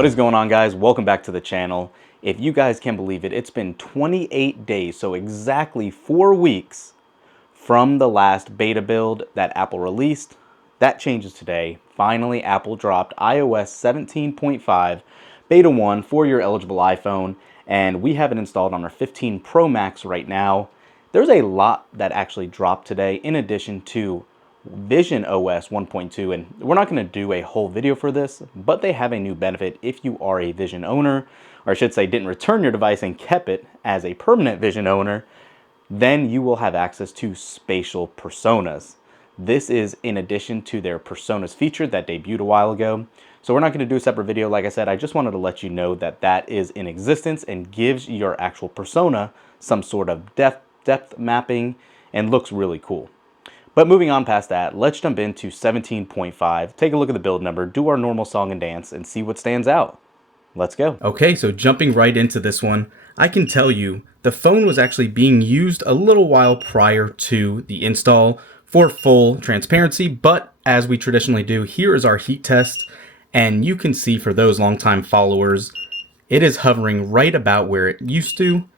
What is going on, guys? Welcome back to the channel. If you guys can believe it, it's been 28 days, so exactly 4 weeks from the last beta build that Apple released. That changes today. Finally, Apple dropped iOS 17.5 Beta 1 for your eligible iPhone, and we have it installed on our 15 Pro Max right now. There's a lot that actually dropped today in addition to Vision OS 1.2, and we're not going to do a whole video for this, but they have a new benefit if you are a Vision owner, or I should say didn't return your device and kept it as a permanent Vision owner. Then you will have access to spatial personas. This is in addition to their personas feature that debuted a while ago. So we're not going to do a separate video. Like I said, I just wanted to let you know that that is in existence and gives your actual persona some sort of depth mapping and looks really cool. But moving on past that, let's jump into 17.5, take a look at the build number, do our normal song and dance, and see what stands out. Let's go. Okay, so jumping right into this one, I can tell you the phone was actually being used a little while prior to the install for full transparency, but as we traditionally do, here is our heat test, and you can see for those longtime followers, it is hovering right about where it used to,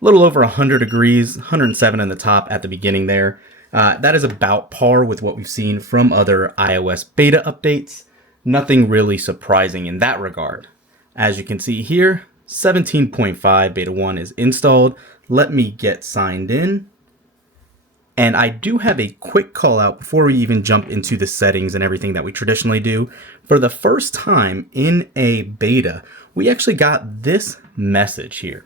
a little over 100 degrees, 107 in the top at the beginning there. That is about par with what we've seen from other iOS beta updates. Nothing really surprising in that regard. As you can see here, 17.5 beta 1 is installed. Let me get signed in. And I do have a quick call out before we even jump into the settings and everything that we traditionally do. For the first time in a beta, we actually got this message here.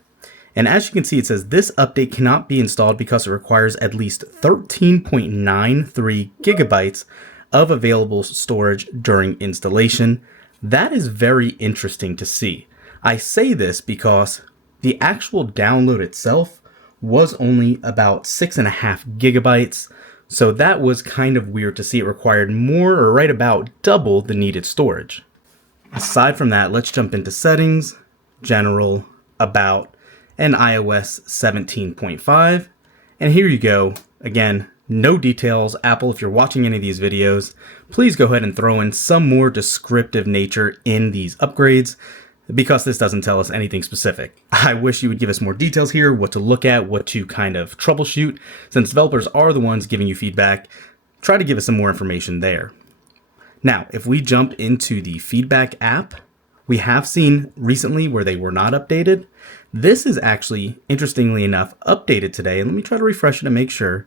And as you can see, it says this update cannot be installed because it requires at least 13.93 gigabytes of available storage during installation. That is very interesting to see. I say this because the actual download itself was only about 6.5 gigabytes. So that was kind of weird to see. It required more, or right about double the needed storage. Aside from that, let's jump into settings, general, about, and iOS 17.5. And here you go. Again, no details. Apple, if you're watching any of these videos, please go ahead and throw in some more descriptive nature in these upgrades, because this doesn't tell us anything specific. I wish you would give us more details here, what to look at, what to kind of troubleshoot. Since developers are the ones giving you feedback, try to give us some more information there. Now, if we jump into the feedback app, we have seen recently where they were not updated. This is actually, interestingly enough, updated today. And let me try to refresh it to make sure.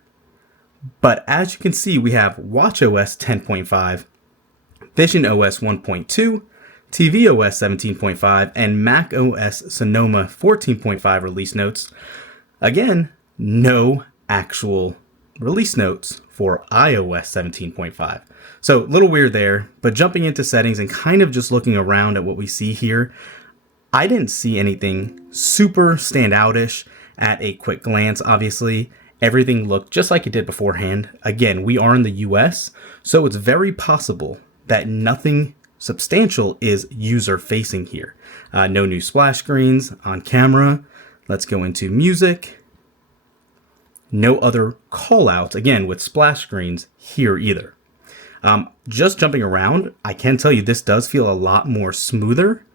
But as you can see, we have watchOS 10.5, visionOS 1.2, tvOS 17.5, and macOS Sonoma 14.5 release notes. Again, no actual release notes for iOS 17.5. So a little weird there, but jumping into settings and kind of just looking around at what we see here, I didn't see anything super standoutish at a quick glance. Obviously, everything looked just like it did beforehand. Again, we are in the US, so it's very possible that nothing substantial is user facing here. No new splash screens on camera. Let's go into music. No other call outs, again, with splash screens here either. Just jumping around, I can tell you this does feel a lot more smoother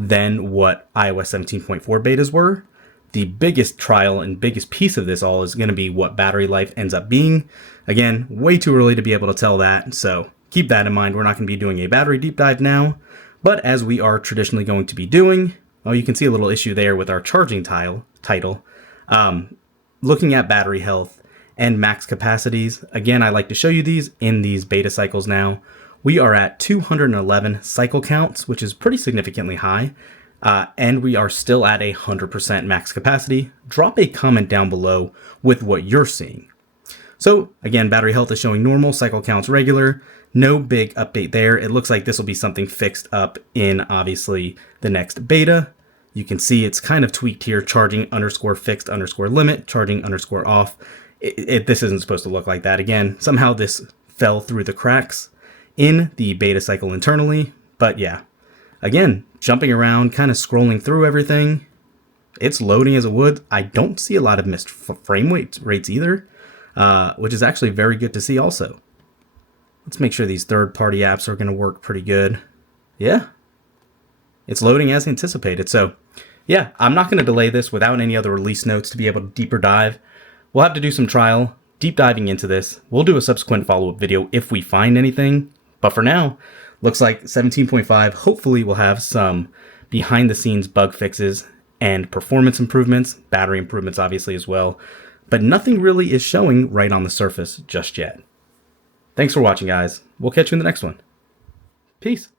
than what iOS 17.4 betas were. The biggest trial and biggest piece of this all is going to be what battery life ends up being. Again, way too early to be able to tell that, so keep that in mind. We're not going to be doing a battery deep dive now, but as we are traditionally going to be doing, oh, you can see a little issue there with our charging title. Looking at battery health and max capacities. Again, I like to show you these in these beta cycles now. We are at 211 cycle counts, which is pretty significantly high. And we are still at 100% max capacity. Drop a comment down below with what you're seeing. So again, battery health is showing normal, cycle counts regular. No big update there. It looks like this will be something fixed up in obviously the next beta. You can see it's kind of tweaked here, charging _ fixed _ limit, charging _ off. This isn't supposed to look like that. Again, somehow this fell through the cracks in the beta cycle internally. But yeah, again, jumping around, kind of scrolling through everything. It's loading as it would. I don't see a lot of missed frame rates either, which is actually very good to see also. Let's make sure these third-party apps are going to work pretty good. Yeah. it's loading as anticipated. So yeah, I'm not going to delay this without any other release notes to be able to deeper dive. We'll have to do some trial, deep diving into this. We'll do a subsequent follow-up video if we find anything. But for now, looks like 17.5 hopefully will have some behind the scenes bug fixes and performance improvements, battery improvements obviously as well. But nothing really is showing right on the surface just yet. Thanks for watching, guys. We'll catch you in the next one. Peace.